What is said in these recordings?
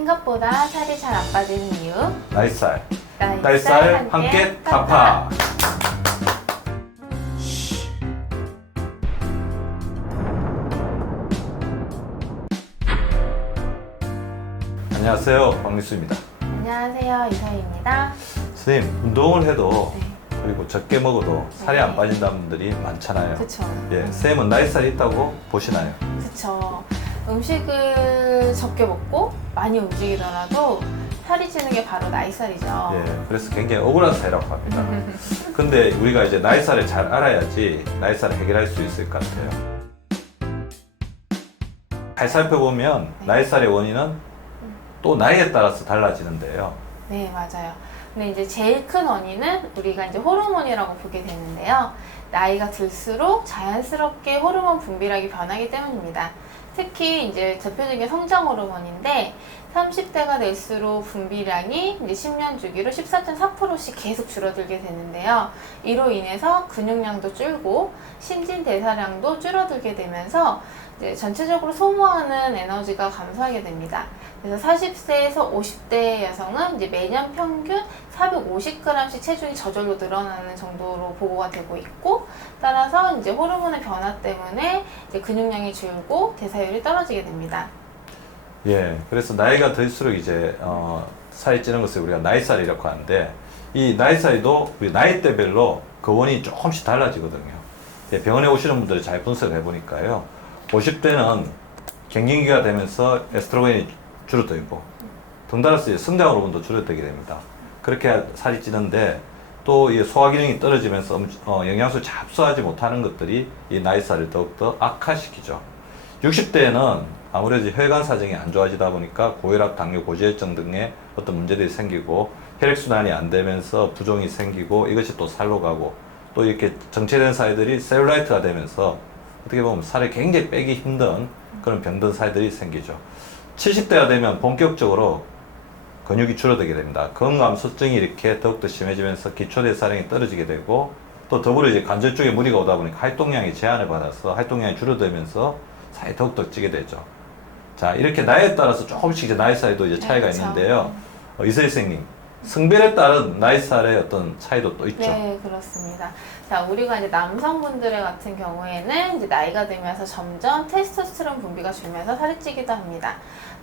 생각보다 살이 잘 안 빠지는 이유. 나이살. 나이살 함께 타파. 안녕하세요, 박미수입니다. 안녕하세요, 이서희입니다. 선생님, 운동을 해도 네. 그리고 적게 먹어도 살이 네. 안 빠진다는 분들이 많잖아요. 그쵸. 예, 선생님은 나이살이 있다고 보시나요? 그쵸. 음식을 적게 먹고 많이 움직이더라도 살이 찌는 게 바로 나이살이죠. 예, 그래서 굉장히 억울한 사이라고 합니다. 근데 우리가 이제 나이살을 잘 알아야지 나이살을 해결할 수 있을 것 같아요. 잘 살펴보면 네. 나이살의 원인은 또 나이에 따라서 달라지는데요. 네, 맞아요. 근데 이제 제일 큰 원인은 우리가 이제 호르몬이라고 보게 되는데요. 나이가 들수록 자연스럽게 호르몬 분비량이 변하기 때문입니다. 특히 이제 대표적인 성장 호르몬인데 30대가 될수록 분비량이 이제 10년 주기로 14.4%씩 계속 줄어들게 되는데요. 이로 인해서 근육량도 줄고 신진대사량도 줄어들게 되면서 이제 전체적으로 소모하는 에너지가 감소하게 됩니다. 그래서 40세에서 50대 여성은 이제 매년 평균 450g씩 체중이 저절로 늘어나는 정도로 보고가 되고 있고, 따라서 이제 호르몬의 변화 때문에 이제 근육량이 줄고 대사율이 떨어지게 됩니다. 예, 그래서 나이가 들수록 이제 살이 찌는 것을 우리가 나이살이라고 하는데, 이 나이살도 우리 나이대별로 그 원인이 조금씩 달라지거든요. 예, 병원에 오시는 분들이 잘 분석을 해보니까요, 50대는 갱년기가 되면서 에스트로겐이 줄어들고, 덩달아서 성장 호르몬도 줄어들게 됩니다. 그렇게 살이 찌는데, 또 이 소화 기능이 떨어지면서 영양소를 잘 흡수하지 못하는 것들이 이 나이살을 더욱더 악화시키죠. 60대에는 아무래도 혈관 사정이 안 좋아지다 보니까 고혈압, 당뇨, 고지혈증 등의 어떤 문제들이 생기고, 혈액순환이 안 되면서 부종이 생기고, 이것이 또 살로 가고, 또 이렇게 정체된 사이들이 셀룰라이트가 되면서 어떻게 보면 살을 굉장히 빼기 힘든 그런 병든 사이들이 생기죠. 70대가 되면 본격적으로 근육이 줄어들게 됩니다. 근감소증이 이렇게 더욱더 심해지면서 기초대사량이 떨어지게 되고, 또 더불어 이제 관절 쪽에 무리가 오다 보니까 활동량이 제한을 받아서 활동량이 줄어들면서 살이 더욱더 찌게 되죠. 자, 이렇게 나이에 따라서 조금씩 이제 나이살에도 이제 차이가 네, 그렇죠. 있는데요. 이서희 선생님, 성별에 따른 나이살의 어떤 차이도 또 있죠. 네, 그렇습니다. 자, 우리가 이제 남성분들의 같은 경우에는 이제 나이가 들면서 점점 테스토스테론 분비가 줄면서 살이 찌기도 합니다.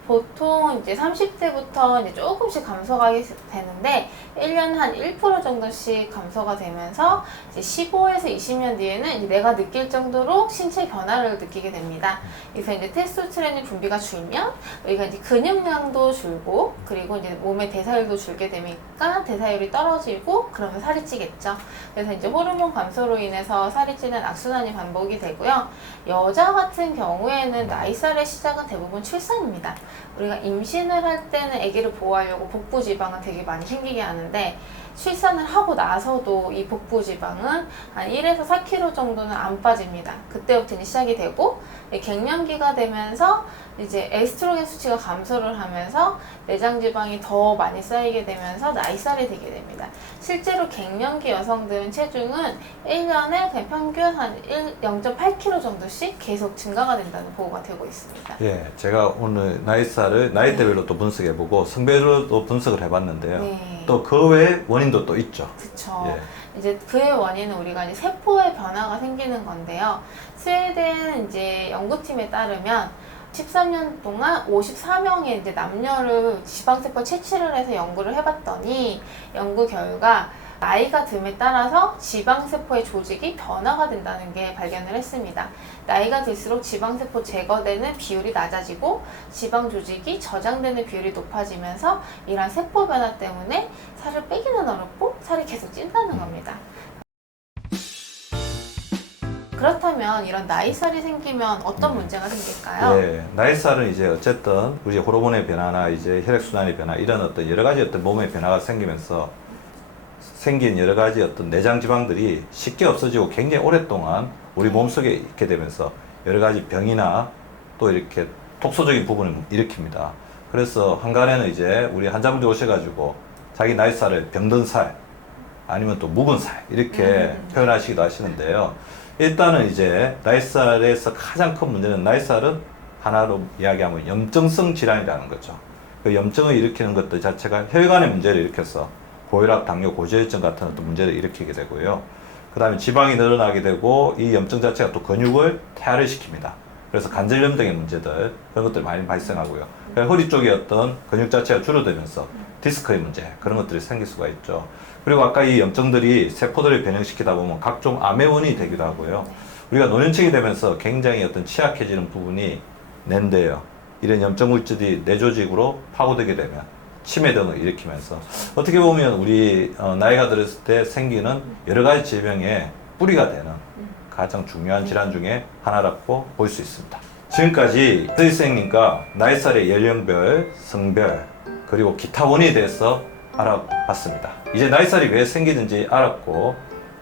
보통 이제 30대부터 이제 조금씩 감소가 되는데 1년 한 1% 정도씩 감소가 되면서 이제 15에서 20년 뒤에는 이제 내가 느낄 정도로 신체 변화를 느끼게 됩니다. 그래서 이제 테스토스테론이 분비가 줄면 우리가 이제 근육량도 줄고, 그리고 이제 몸의 대사율도 줄게 되니까 대사율이 떨어지고, 그러면 살이 찌겠죠. 그래서 이제 호르몬 감소로 인해서 살이 찌는 악순환이 반복이 되고요. 여자 같은 경우에는 나이살의 시작은 대부분 출산입니다. 우리가 임신을 할 때는 아기를 보호하려고 복부 지방은 되게 많이 생기게 하는데, 출산을 하고 나서도 이 복부 지방은 한 1에서 4kg 정도는 안 빠집니다. 그때부터 이제 시작이 되고, 갱년기가 되면서 이제 에스트로겐 수치가 감소를 하면서 내장 지방이 더 많이 쌓이게 되면서 나이살이 되게 됩니다. 실제로 갱년기 여성들은 체중은 1년에 그냥 평균 한 0.8kg 정도씩 계속 증가가 된다는 보고가 되고 있습니다. 예, 제가 오늘 나이살을 나이대별로 또 분석해보고 성별로도 분석을 해봤는데요. 네. 또 그 외에 원인도 또 있죠. 그쵸. 예. 이제 그의 원인은 우리가 이제 세포의 변화가 생기는 건데요. 스웨덴 이제 연구팀에 따르면 13년 동안 54명의 이제 남녀를 지방세포 채취를 해서 연구를 해봤더니, 연구 결과 나이가 듦에 따라서 지방세포의 조직이 변화가 된다는 게 발견을 했습니다. 나이가 들수록 지방세포 제거되는 비율이 낮아지고 지방 조직이 저장되는 비율이 높아지면서 이러한 세포 변화 때문에 살을 빼기는 어렵고 살이 계속 찐다는 겁니다. 그렇다면 이런 나이살이 생기면 어떤 문제가 생길까요? 예, 나이살은 이제 어쨌든 우리 호르몬의 변화나 이제 혈액순환의 변화, 이런 어떤 여러 가지 어떤 몸의 변화가 생기면서 생긴 여러 가지 어떤 내장 지방들이 쉽게 없어지고 굉장히 오랫동안 우리 몸속에 있게 되면서 여러 가지 병이나 또 이렇게 독소적인 부분을 일으킵니다. 그래서 한간에는 이제 우리 환자분들 오셔가지고 자기 나이살을 병든 살 아니면 또 묵은 살 이렇게 표현하시기도 하시는데요. 일단은 이제 나이살에서 가장 큰 문제는, 나이살은 하나로 이야기하면 염증성 질환이라는 거죠. 그 염증을 일으키는 것들 자체가 혈관의 문제를 일으켜서 고혈압, 당뇨, 고지혈증 같은 어떤 문제를 일으키게 되고요. 그 다음에 지방이 늘어나게 되고 이 염증 자체가 또 근육을 태화를 시킵니다. 그래서 관절염 등의 문제들 그런 것들이 많이 발생하고요. 허리 쪽에 어떤 근육 자체가 줄어들면서 디스크의 문제 그런 것들이 생길 수가 있죠. 그리고 아까 이 염증들이 세포들을 변형시키다 보면 각종 암의 원인이 되기도 하고요. 우리가 노년층이 되면서 굉장히 어떤 취약해지는 부분이 낸데요. 이런 염증 물질이 뇌 조직으로 파고들게 되면 치매 등을 일으키면서 어떻게 보면 우리 나이가 들었을 때 생기는 여러 가지 질병의 뿌리가 되는 가장 중요한 질환 중에 하나라고 볼 수 있습니다. 지금까지 선생님과 나이살의 연령별, 성별, 그리고 기타 원인에 대해서 알아봤습니다. 이제 나이살이 왜 생기는지 알았고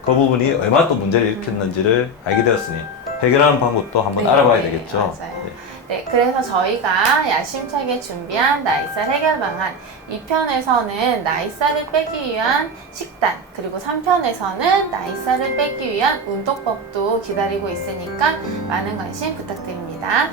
그 부분이 얼마나 또 문제를 일으켰는지를 알게 되었으니 해결하는 방법도 한번 알아봐야 되겠죠. 맞아요. 네, 그래서 저희가 야심차게 준비한 나이살 해결 방안 2편에서는 나이살을 빼기 위한 식단 그리고 3편에서는 나이살을 빼기 위한 운동법도 기다리고 있으니까 많은 관심 부탁드립니다.